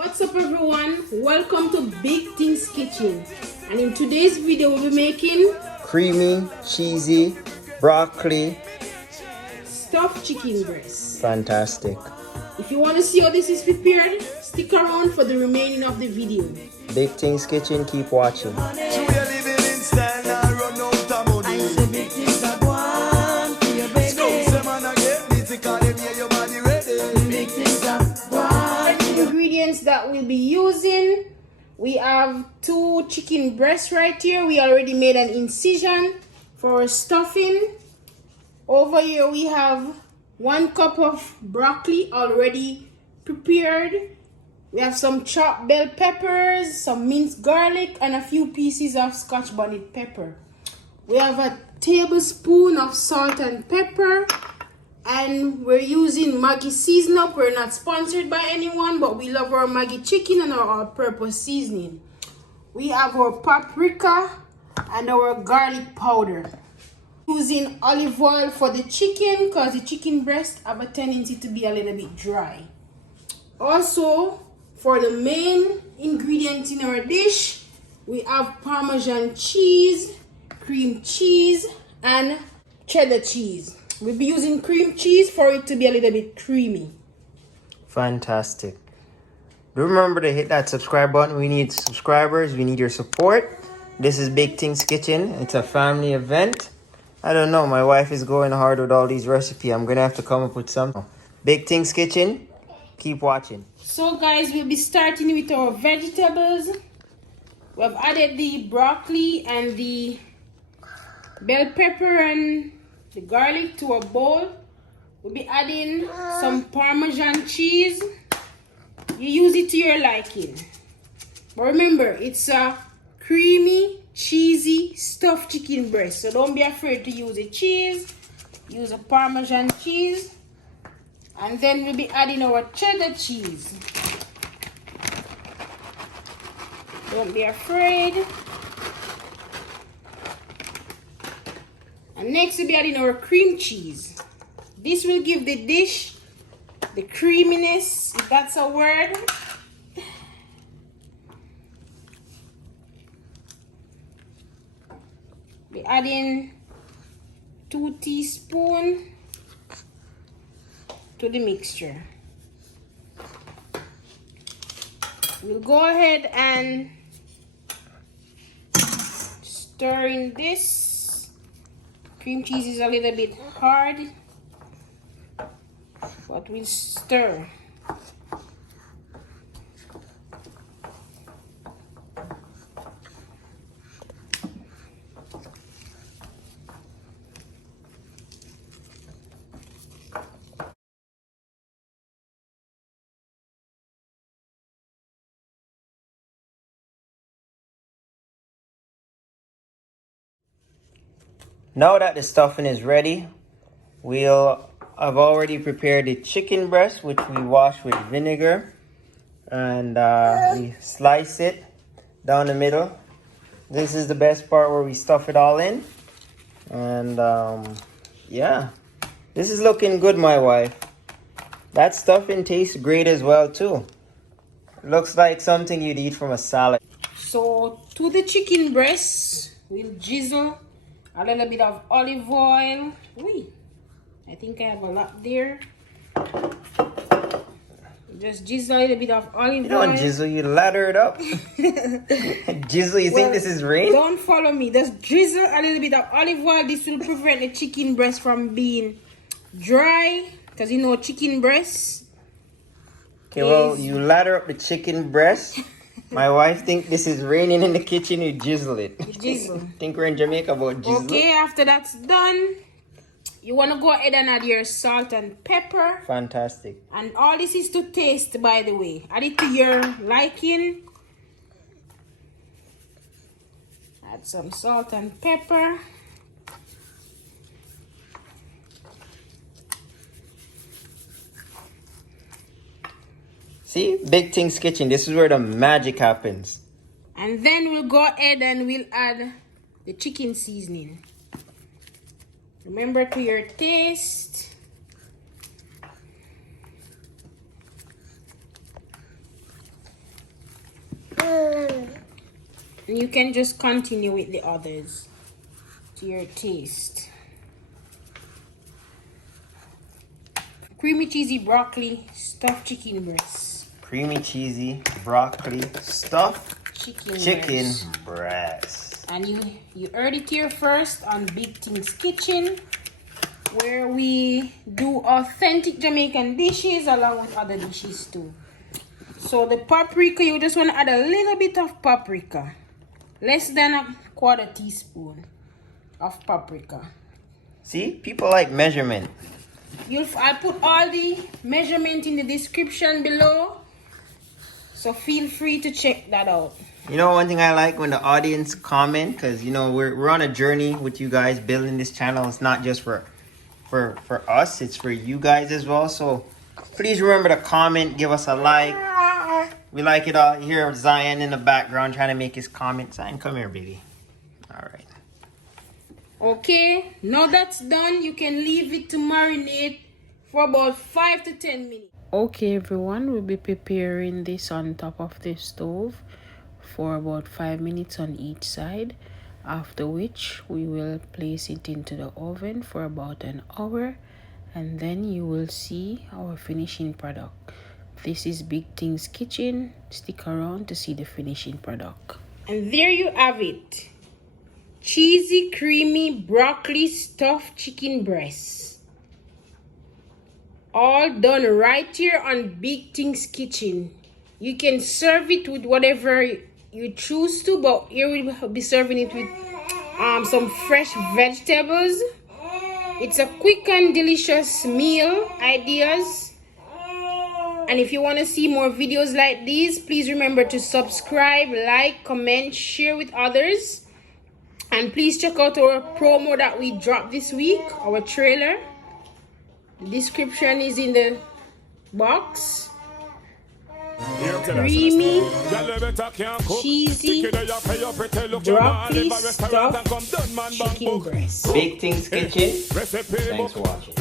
What's up everyone, welcome to Big Things Kitchen, and in today's video we'll be making creamy, cheesy, broccoli, stuffed chicken breast. Fantastic. If you want to see how this is prepared, stick around for the remaining of the video. Big Things Kitchen, keep watching. Ingredients that we'll be using: we have 2 chicken breasts right here. We already made an incision for stuffing. Over here we have 1 cup of broccoli already prepared. We have some chopped bell peppers, some minced garlic, and a few pieces of scotch bonnet pepper. We have a tablespoon of salt and pepper, and we're using Maggie season up. We're not sponsored by anyone, but we love our Maggie chicken and our all-purpose seasoning. We have our paprika and our garlic powder. Using olive oil for the chicken because the chicken breast have a tendency to be a little bit dry. Also, for the main ingredient in our dish, we have parmesan cheese, cream cheese, and cheddar cheese. We'll be using cream cheese for it to be a little bit creamy. Fantastic. Remember to hit that subscribe button. We need subscribers. We need your support. This is Big Things Kitchen. It's a family event. I don't know. My wife is going hard with all these recipes. I'm going to have to come up with some. Big Things Kitchen. Keep watching. So guys, we'll be starting with our vegetables. We have added the broccoli and the bell pepper and the garlic to a bowl. We'll be adding some parmesan cheese. You use it to your liking. But remember, it's a creamy, cheesy, stuffed chicken breast. So don't be afraid to use a cheese. Use a parmesan cheese. And then we'll be adding our cheddar cheese. Don't be afraid. And next we'll be adding our cream cheese. This will give the dish the creaminess, if that's a word. Be adding 2 teaspoons to the mixture. We'll go ahead and stir in this. Cream cheese is a little bit hard, but we'll stir. Now that the stuffing is ready, I've already prepared the chicken breast, which we wash with vinegar, and we slice it down the middle. This is the best part where we stuff it all in. And yeah, this is looking good, my wife. That stuffing tastes great as well too. Looks like something you'd eat from a salad. So to the chicken breast, we'll drizzle a little bit of olive oil. I think I have a lot there. Just drizzle a little bit of olive oil. You don't drizzle, you lather it up. Drizzle, you think this is rain? Don't follow me. Just drizzle a little bit of olive oil. This will prevent the chicken breast from being dry. Because you know chicken breast. Okay, well, you lather up the chicken breast. My wife think this is raining in the kitchen, you drizzle it. Drizzle. Think we're in Jamaica about drizzle. Okay, after that's done, you want to go ahead and add your salt and pepper. Fantastic. And all this is to taste, by the way. Add it to your liking. Add some salt and pepper. See, Big Things Kitchen, this is where the magic happens. And then we'll go ahead and we'll add the chicken seasoning. Remember, to your taste. And you can just continue with the others to your taste. Creamy cheesy broccoli stuffed chicken breast. Creamy cheesy broccoli stuffed chicken breast. And you heard it here first on Big Things Kitchen, where we do authentic Jamaican dishes along with other dishes too. So the paprika, you just want to add a little bit of paprika, less than a quarter teaspoon of paprika. See, people like measurement. I'll put all the measurement in the description below, so feel free to check that out. You know, one thing I like when the audience comment, because you know we're on a journey with you guys building this channel. It's not just for us, it's for you guys as well. So please remember to comment, give us a like. We like it all. You hear Zion in the background trying to make his comment. Zion, come here, baby. All right. Okay, now that's done, you can leave it to marinate for about 5 to 10 minutes. Okay everyone, we'll be preparing this on top of the stove for about 5 minutes on each side, after which we will place it into the oven for about an hour, and then you will see our finishing product. This is Big Things Kitchen. Stick around to see the finishing product. And there you have it. Cheesy, creamy broccoli stuffed chicken breast. All done right here on Big Things Kitchen. You can serve it with whatever you choose to, but here we'll be serving it with some fresh vegetables. It's a quick and delicious meal ideas. And if you want to see more videos like these, please remember to subscribe, like, comment, share with others. And please check out our promo that we dropped this week, our trailer. The description is in the box. Creamy, cheesy, broccoli stuffed chicken breast. Big Things Kitchen. Thanks for watching.